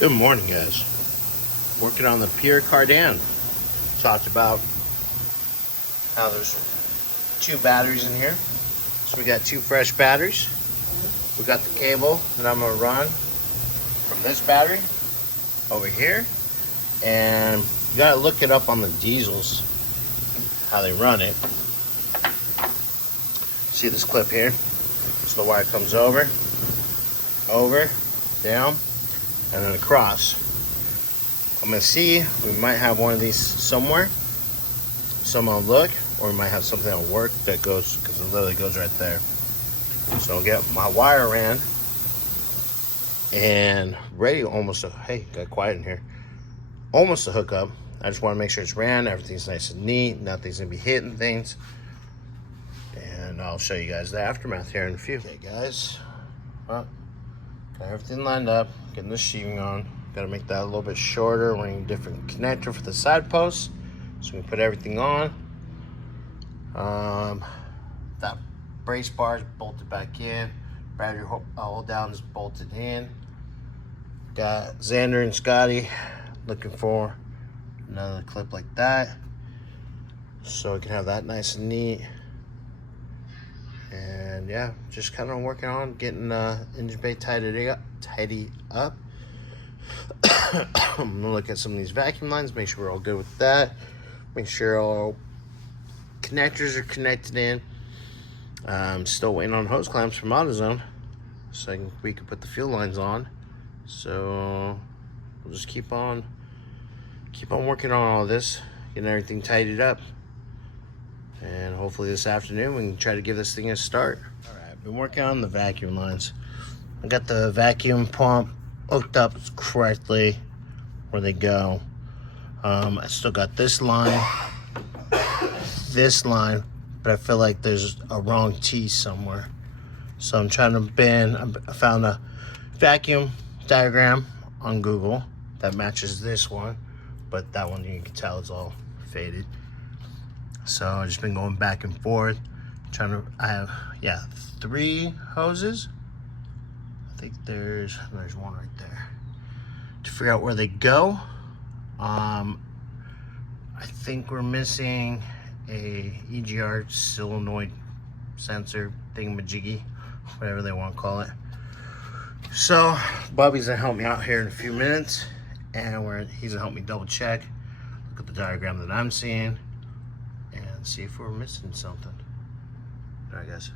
Good morning, guys. Working on the Pierre Cardin. Talked about how there's 2 batteries in here. So we got 2 fresh batteries. We got the cable that I'm gonna run from this battery over here. And you gotta look it up on the diesels, how they run it. See this clip here? So the wire comes over, down, and then across. I'm gonna see, we might have one of these somewhere. Someone will look, or we might have something that'll work that goes, because it literally goes right there. So I'll get my wire ran and ready almost to, hey, got quiet in here. Almost to hook up. I just want to make sure it's ran, everything's nice and neat, nothing's gonna be hitting things. And I'll show you guys the aftermath here in a few. Okay, guys. Well, got everything lined up, getting the sheathing on. Got to make that a little bit shorter. We're running a different connector for the side posts, so we can put everything on. That brace bar is bolted back in. Battery hold down is bolted in. Got Xander and Scotty looking for another clip like that, so we can have that nice and neat. And yeah, just kind of working on getting engine bay tidy up. I'm gonna look at some of these vacuum lines, make sure we're all good with that. Make sure all connectors are connected in. I'm still waiting on hose clamps from AutoZone, so we can put the fuel lines on. So we'll just keep on working on all this, getting everything tidied up. And hopefully this afternoon we can try to give this thing a start. All right, I've been working on the vacuum lines. I got the vacuum pump hooked up correctly where they go. I still got this line, but I feel like there's a wrong T somewhere. So I'm trying to bend. I found a vacuum diagram on Google that matches this one, but that one you can tell is all faded. So I've just been going back and forth, I have, 3 hoses. I think there's one right there. To figure out where they go. I think we're missing a EGR solenoid sensor thingamajiggy, whatever they want to call it. So Bobby's gonna help me out here in a few minutes, and he's gonna help me double check, look at the diagram that I'm seeing, and see if we're missing something. All right, guys.